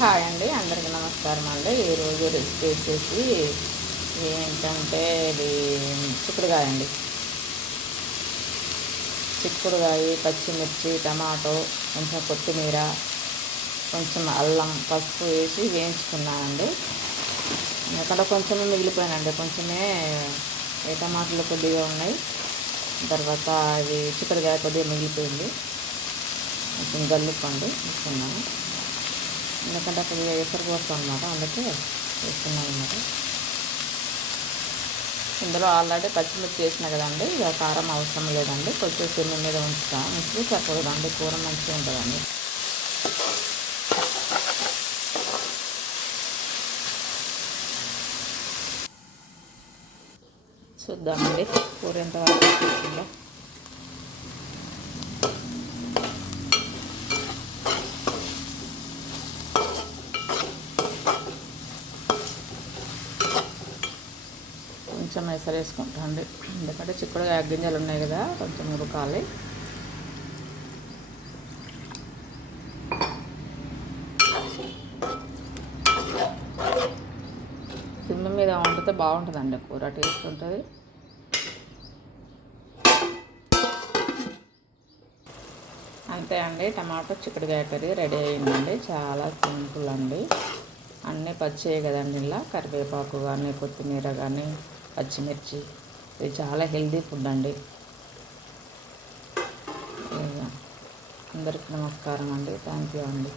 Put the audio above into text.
Hi అండి అందరికీ నమస్కారం అండి. ఈరోజు రెసిపీ వచ్చేసి ఏంటంటే ఇది చిక్కుడుకాయ అండి చిక్కుడుకాయ పచ్చిమిర్చి టమాటో కొంచెం కొత్తిమీర కొంచెం అల్లం పసుపు వేసి వేయించుకున్నానండి. అక్కడ కొంచెమే మిగిలిపోయానండి కొంచెమే ఏ టమాటాలు కొద్దిగా ఉన్నాయి. తర్వాత అది చిక్కుడుకాయ కొద్దిగా మిగిలిపోయింది. కొంచెం గల్లుప్పండి ఇస్తున్నాను ఎందుకంటే కొద్దిగా ఎసరు వస్తాం అనమాట అందుకే వేస్తున్నాం అనమాట ఇందులో ఆల్రెడీ పచ్చిమిర్చి వేసిన కదండి ఇక కారం అవసరం లేదండి. కొంచెం సిమ్మ మీద ఉంచుతాం. ఉంచి సరిపోదండి కూర మంచిగా ఉంటుందండి. చూద్దామండి కూర ఎంతవరకు కొంచెం ఎసరు అండి ఎందుకంటే చిక్కుడుగా గింజలు ఉన్నాయి కదా కొంచెం ఉరకాలి సిమ్ మీద వండితే బాగుంటుందండి కూర టేస్ట్ ఉంటుంది. అంతే అండి టమాటో చిక్కుడుకాయ కర్రీ రెడీ అయిందండి. చాలా సింపుల్ అండి. అన్నీ పచ్చియే కదండి ఇలా. కరివేపాకు కానీ కొత్తిమీర కానీ పచ్చిమిర్చి. ఇది చాలా హెల్దీ ఫుడ్ అండి. అందరికీ నమస్కారం అండి. థ్యాంక్ యూ అండి.